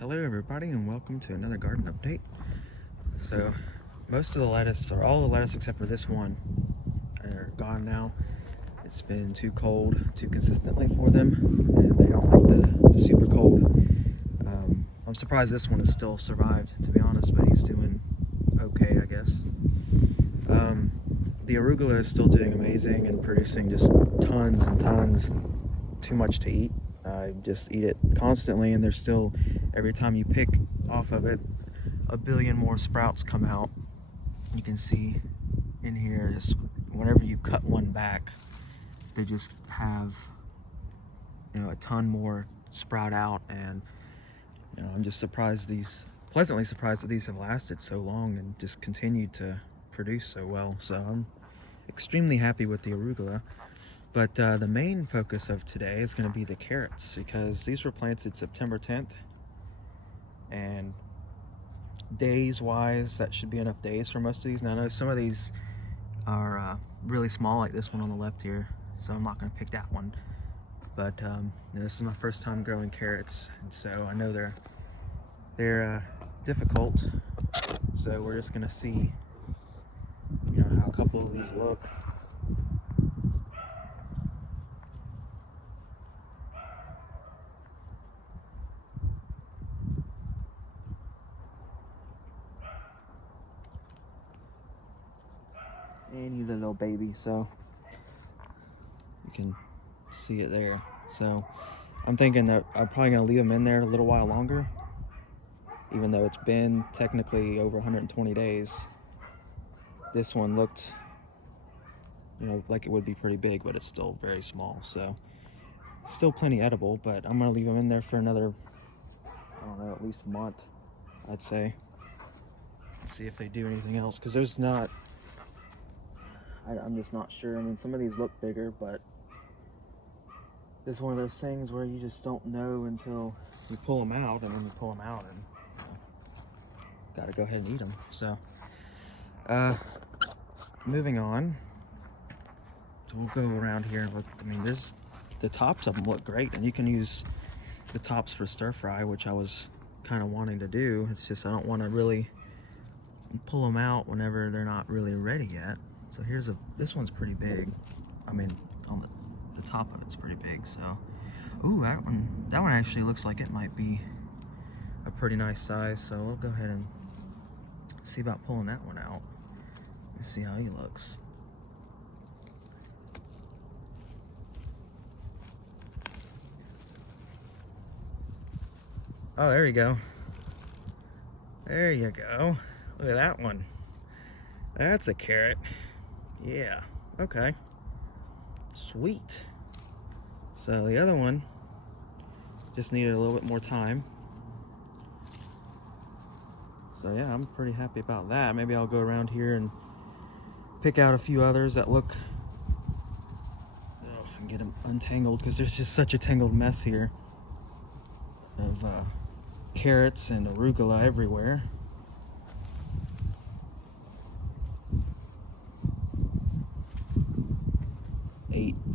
Hello everybody and welcome to another garden update. So most of the lettuce, or all the lettuce except for this one, are gone now. It's been too cold too consistently for them, and they don't like the super cold. I'm surprised this one has still survived, to be honest, but he's doing okay, I guess. The arugula is still doing amazing and producing just tons and tons, too much to eat. I just eat it constantly, and there's still, every time you pick off of it, a billion more sprouts come out. You can see in here, just whenever you cut one back, they just have, a ton more sprout out. And I'm just pleasantly surprised that these have lasted so long and just continued to produce so well. So I'm extremely happy with the arugula. But the main focus of today is going to be the carrots, because these were planted September 10th, and days wise, that should be enough days for most of these. Now I know some of these are really small, like this one on the left here, so I'm not going to pick that one. But this is my first time growing carrots, and so I know they're difficult. So we're just going to see how a couple of these look. And he's a little baby, so you can see it there. So I'm thinking that I'm probably going to leave him in there a little while longer, even though it's been technically over 120 days. This one looked, like it would be pretty big, but it's still very small. So still plenty edible, but I'm going to leave them in there for another, I don't know, at least a month, I'd say. See if they do anything else, because there's not, I'm just not sure. I mean, some of these look bigger, but it's one of those things where you just don't know until you pull them out, and then you pull them out and gotta go ahead and eat them. So moving on, so we'll go around here and look. I mean, there's the tops of them look great, and you can use the tops for stir fry, which I was kind of wanting to do. It's just I don't want to really pull them out whenever they're not really ready yet. So this one's pretty big. I mean, on the top of it's pretty big. So, ooh, that one actually looks like it might be a pretty nice size. So we'll go ahead and see about pulling that one out and see how he looks. Oh, there you go. There you go. Look at that one. That's a carrot. Yeah, okay. Sweet. So the other one just needed a little bit more time. So yeah, I'm pretty happy about that. Maybe I'll go around here and pick out a few others that look, oh, I can get them untangled, because there's just such a tangled mess here of carrots and arugula everywhere.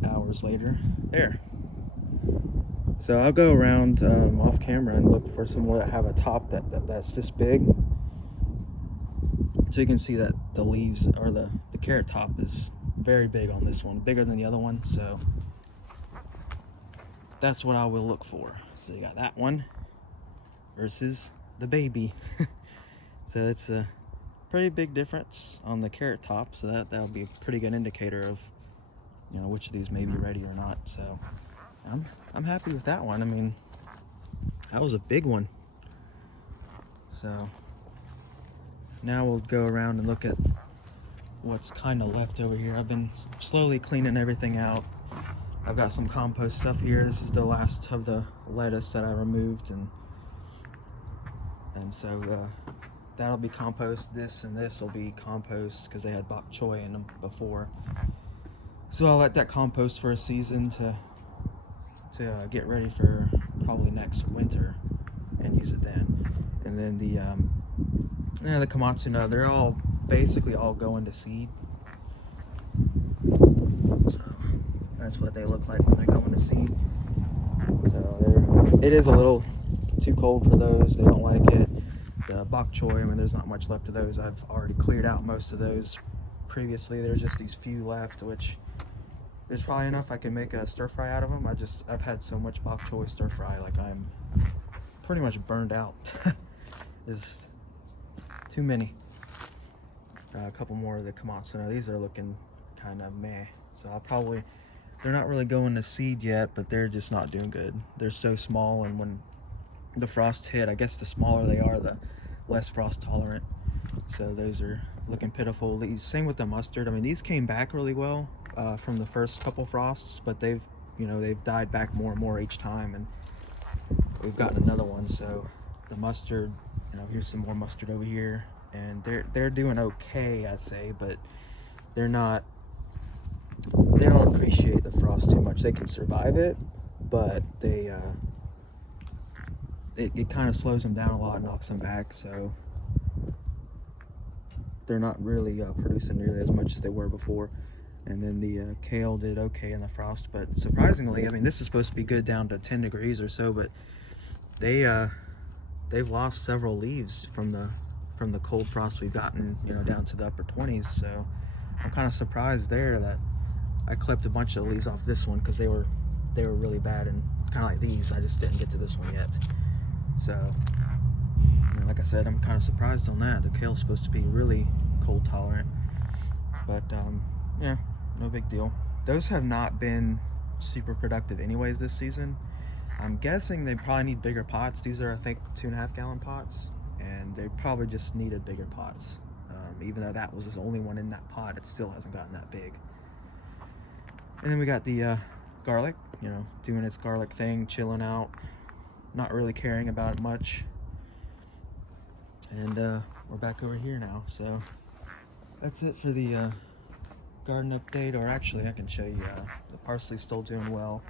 Hours later. There. So I'll go around off camera and look for some more that have a top that's this big. So you can see that the leaves, or the carrot top, is very big on this one, bigger than the other one. So that's what I will look for. So you got that one versus the baby. So it's a pretty big difference on the carrot top. So that'll be a pretty good indicator of which of these may be ready or not. So I'm happy with that one. I mean, that was a big one. So now we'll go around and look at what's kind of left over here. I've been slowly cleaning everything out. I've got some compost stuff here. This is the last of the lettuce that I removed, and so that'll be compost. This and this will be compost, because they had bok choy in them before. So I'll let that compost for a season to get ready for probably next winter and use it then. And then the Komatsu, they're all basically all going to seed. So that's what they look like when they're going to seed. So it is a little too cold for those. They don't like it. The bok choy, I mean, there's not much left of those. I've already cleared out most of those previously. There's just these few left, which there's probably enough I can make a stir fry out of them. I've had so much bok choy stir fry, like I'm pretty much burned out. There's too many. A couple more of the Komatsu. Now these are looking kind of meh. So they're not really going to seed yet, but they're just not doing good. They're so small, and when the frost hit, I guess the smaller they are, the less frost tolerant. So those are looking pitiful. Same with the mustard. I mean, these came back really well from the first couple frosts, but they've died back more and more each time, and we've gotten another one. So the mustard, here's some more mustard over here, and they're doing okay, I'd say, but they don't appreciate the frost too much. They can survive it, but it kind of slows them down a lot, knocks them back, so they're not really producing nearly as much as they were before. And then the kale did okay in the frost, but surprisingly, I mean, this is supposed to be good down to 10 degrees or so, but they've lost several leaves from the cold frost we've gotten, down to the upper 20s. So I'm kind of surprised there that I clipped a bunch of leaves off this one, because they were really bad, and kind of like these, I just didn't get to this one yet. So like I said, I'm kind of surprised on that. The kale's supposed to be really cold tolerant, but yeah, no big deal. Those have not been super productive anyways this season. I'm guessing they probably need bigger pots. These are, I think, 2.5 gallon pots, and they probably just needed bigger pots. Even though that was the only one in that pot, it still hasn't gotten that big. And then we got the garlic, doing its garlic thing, chilling out, not really caring about it much. And we're back over here now. So that's it for the garden update. Or actually, I can show you the parsley's still doing well,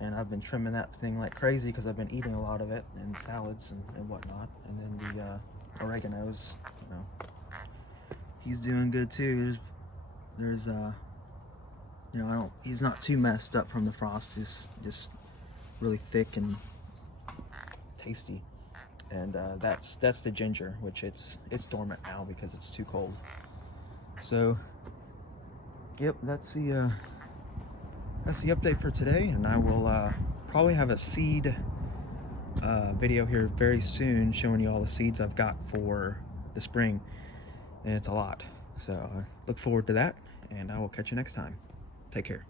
and I've been trimming that thing like crazy because I've been eating a lot of it in salads and whatnot. And then the oregano's, he's doing good too. There's he's not too messed up from the frost. He's just really thick and tasty. And that's the ginger, which it's dormant now because it's too cold. So yep, that's the update for today, and I will probably have a seed video here very soon showing you all the seeds I've got for the spring, and it's a lot. So look forward to that, and I will catch you next time. Take care.